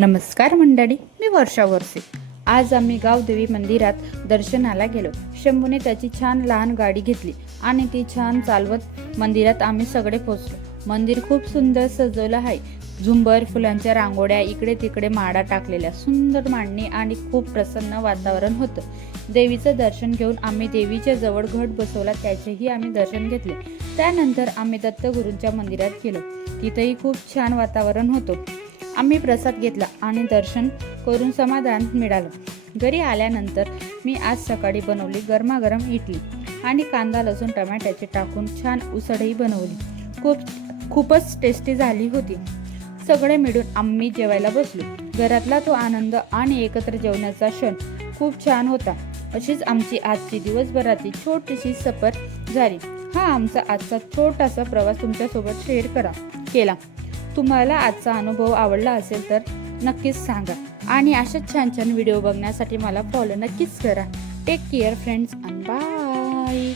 नमस्कार मंडळी, मी वर्षा वरसे। आज आम्ही गावदेवी मंदिरात दर्शनाला गेलो। शंभूने त्याची छान लहान गाडी घेतली आणि ती छान चालवत मंदिरात आम्ही सगळे पोहोचलो। मंदिर खूप सुंदर सजवलं आहे। झुंबर, फुलांच्या रांगोळ्या, इकडे तिकडे माळा टाकलेल्या, सुंदर मांडणी आणि खूप प्रसन्न वातावरण होतं। देवीचं दर्शन घेऊन आम्ही देवीच्या जवळ घट बसवला, त्याचेही आम्ही दर्शन घेतले। त्यानंतर आम्ही दत्तगुरूंच्या मंदिरात गेलो। तिथेही खूप छान वातावरण होतं। आम्ही प्रसाद घेतला आणि दर्शन करून समाधान मिळालं। घरी आल्यानंतर मी आज सकाळी बनवली गरमागरम इडली आणि कांदा लसूण टमाट्याचे टाकून छान उसळही बनवली। खूपच टेस्टी झाली होती। सगळे मिळून आम्ही जेवायला बसलो। घरातला तो आनंद आणि एकत्र जेवण्याचा क्षण खूप छान होता। अशीच आमची आजची दिवसभराची छोटीशी सफर झाली। हा आमचा आजचा छोटासा प्रवास तुमच्यासोबत शेअर केला। तुम्हाला आजचा अनुभव आवडला असेल तर नक्कीच सांगा आणि अशाच छान छान व्हिडिओ बघण्यासाठी मला फॉलो नक्कीच करा। Take care friends and bye.